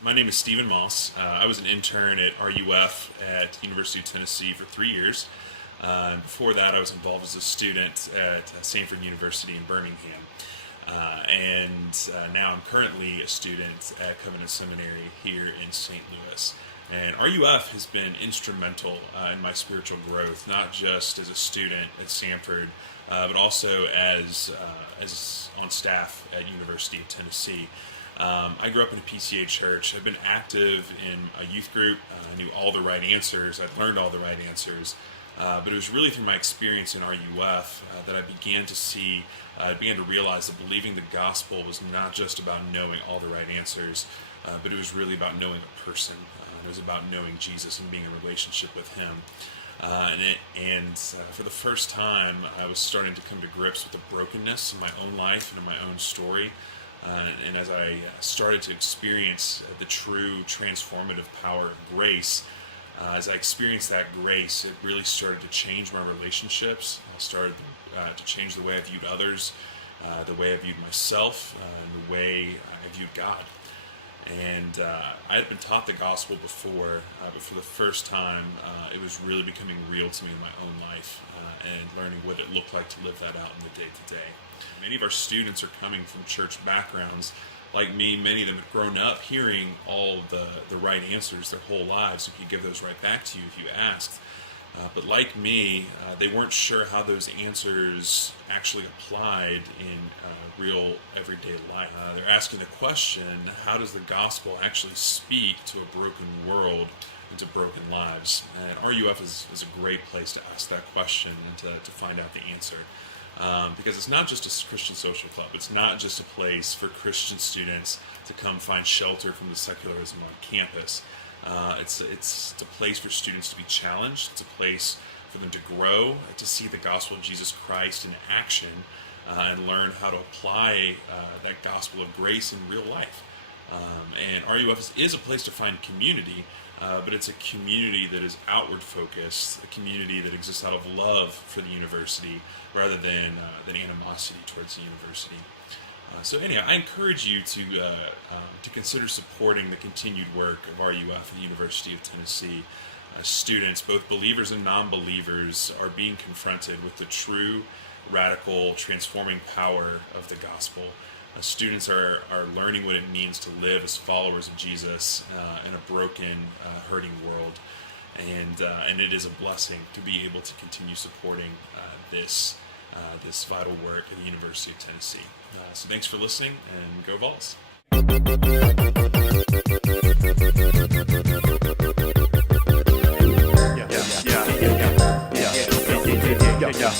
My name is Stephen Moss. I was an intern at RUF at University of Tennessee for 3 years. Before that, I was involved as a student at Sanford University in Birmingham. And now I'm currently a student at Covenant Seminary here in St. Louis. And RUF has been instrumental in my spiritual growth, not just as a student at Sanford, but also as on staff at University of Tennessee. I grew up in a PCA church. I've been active in a youth group. I knew all the right answers. I'd learned all the right answers. But it was really through my experience in RUF that I began to realize that believing the gospel was not just about knowing all the right answers, but it was really about knowing a person. It was about knowing Jesus and being in a relationship with Him. For the first time, I was starting to come to grips with the brokenness in my own life and in my own story. And as I started to experience the true transformative power of grace, as I experienced that grace, it really started to change my relationships. I started to change the way I viewed others, the way I viewed myself, and the way I viewed God. And I had been taught the gospel before, but for the first time, it was really becoming real to me in my own life and learning what it looked like to live that out in the day-to-day. Many of our students are coming from church backgrounds. Like me, many of them have grown up hearing all the right answers their whole lives. We could give those right back to you if you asked. But like me, they weren't sure how those answers actually applied in real everyday life. They're asking the question, how does the gospel actually speak to a broken world and to broken lives? And RUF is a great place to ask that question and to find out the answer. Because it's not just a Christian social club. It's not just a place for Christian students to come find shelter from the secularism on campus. It's a place for students to be challenged. It's a place for them to grow, to see the gospel of Jesus Christ in action, and learn how to apply that gospel of grace in real life. And RUF is a place to find community, but it's a community that is outward focused, a community that exists out of love for the university rather than animosity towards the university. So anyhow, I encourage you to consider supporting the continued work of RUF at the University of Tennessee. Students, both believers and non-believers, are being confronted with the true, radical, transforming power of the gospel. Students are learning what it means to live as followers of Jesus in a broken, hurting world. And it is a blessing to be able to continue supporting this vital work at the University of Tennessee. So thanks for listening, and go Vols. Yeah.